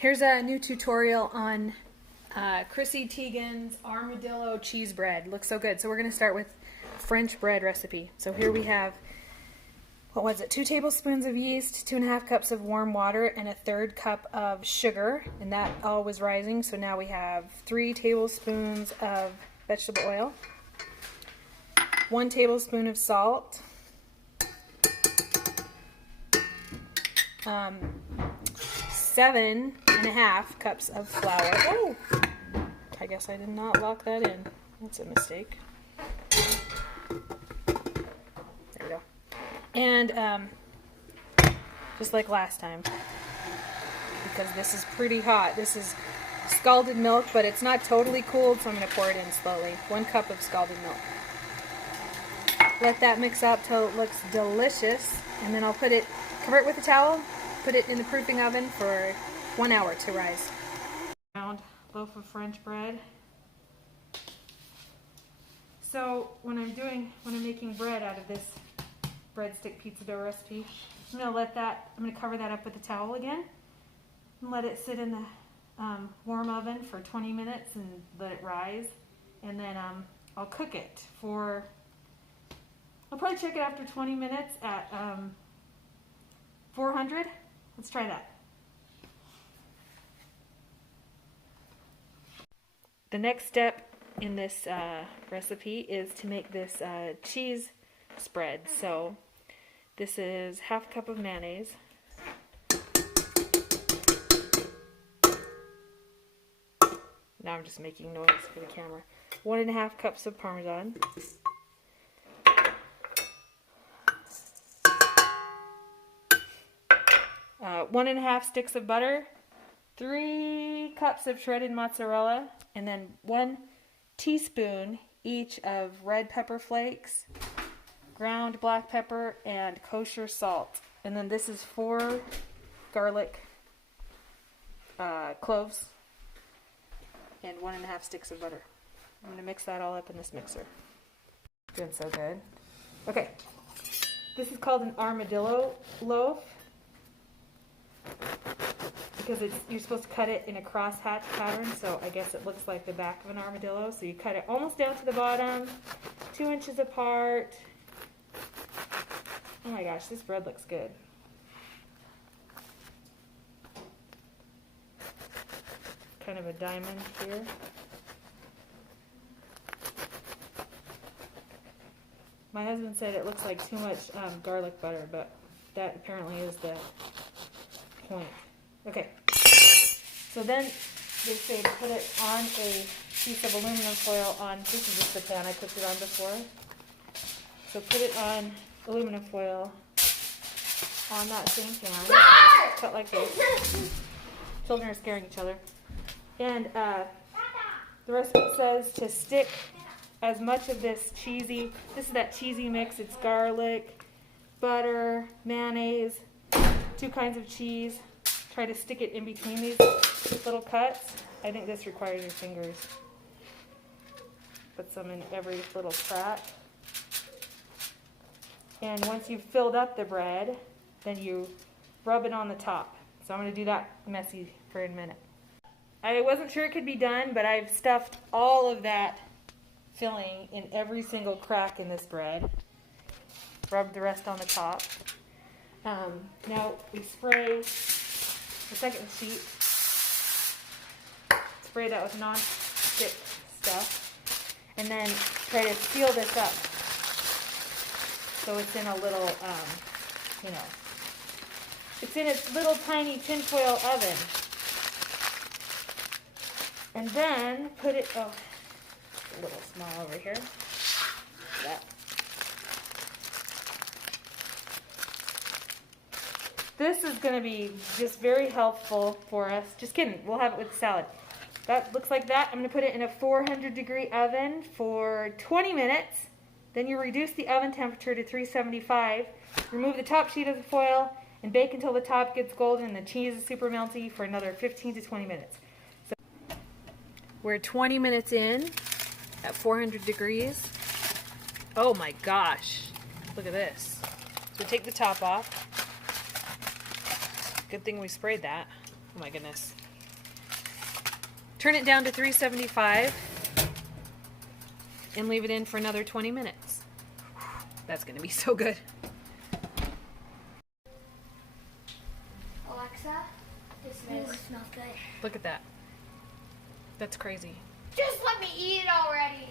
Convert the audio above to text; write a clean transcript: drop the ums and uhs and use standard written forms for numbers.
Here's a new tutorial on Chrissy Teigen's Armadillo cheese bread. Looks so good. So we're going to start with French bread recipe. So here we have, what was it, 2 tablespoons of yeast, 2.5 cups of warm water, and 1/3 cup of sugar. And that all was rising. So now we have 3 tablespoons of vegetable oil, 1 tablespoon of salt, 7.5 cups of flour. Oh, I guess I did not lock that in. That's a mistake. There we go. And just like last time, because this is pretty hot. This is scalded milk, but it's not totally cooled, so I'm going to pour it in slowly. 1 cup of scalded milk. Let that mix up till it looks delicious, and then I'll cover it with a towel, put it in the proofing oven for 1 hour to rise. Round loaf of French bread. So when I'm making bread out of this breadstick pizza dough recipe, I'm going to cover that up with a towel again and let it sit in the warm oven for 20 minutes and let it rise, and then I'll cook it for, I'll probably check it after 20 minutes at 400. Let's try that. The next step in this recipe is to make this cheese spread. So this is 1/2 cup of mayonnaise, now I'm just making noise for the camera, 1.5 cups of Parmesan, 1.5 sticks of butter, 3 cups of shredded mozzarella, and then 1 teaspoon each of red pepper flakes, ground black pepper, and kosher salt. And then this is 4 garlic cloves and 1.5 sticks of butter. I'm going to mix that all up in this mixer. Doing so good. Okay, this is called an armadillo loaf because you're supposed to cut it in a crosshatch pattern, so I guess it looks like the back of an armadillo. So you cut it almost down to the bottom, 2 inches apart. Oh my gosh, this bread looks good. Kind of a diamond here. My husband said it looks like too much garlic butter, but that apparently is the point. Okay, so then they say to put it on a piece of aluminum foil on, this is just the pan I cooked it on before. So put it on aluminum foil on that same pan, cut like this. Children are scaring each other. And the recipe says to stick as much of this is that cheesy mix. It's garlic, butter, mayonnaise, 2 kinds of cheese. Try to stick it in between these little cuts. I think this requires your fingers. Put some in every little crack. And once you've filled up the bread, then you rub it on the top. So I'm going to do that messy for a minute. I wasn't sure it could be done, but I've stuffed all of that filling in every single crack in this bread. Rub the rest on the top. Now we spray the second sheet. Spray that with non-stick stuff, and then try to seal this up so it's in a little, it's in its little tiny tinfoil oven. And then put it, a little small over here. That. This is going to be just very helpful for us. Just kidding, we'll have it with the salad. That looks like that. I'm going to put it in a 400-degree oven for 20 minutes. Then you reduce the oven temperature to 375. Remove the top sheet of the foil and bake until the top gets golden and the cheese is super melty for another 15 to 20 minutes. So we're 20 minutes in at 400 degrees. Oh my gosh, look at this. So take the top off. Good thing we sprayed that. Oh my goodness. Turn it down to 375 and leave it in for another 20 minutes. That's going to be so good. Alexa, this smells good. Look at that. That's crazy. Just let me eat it already.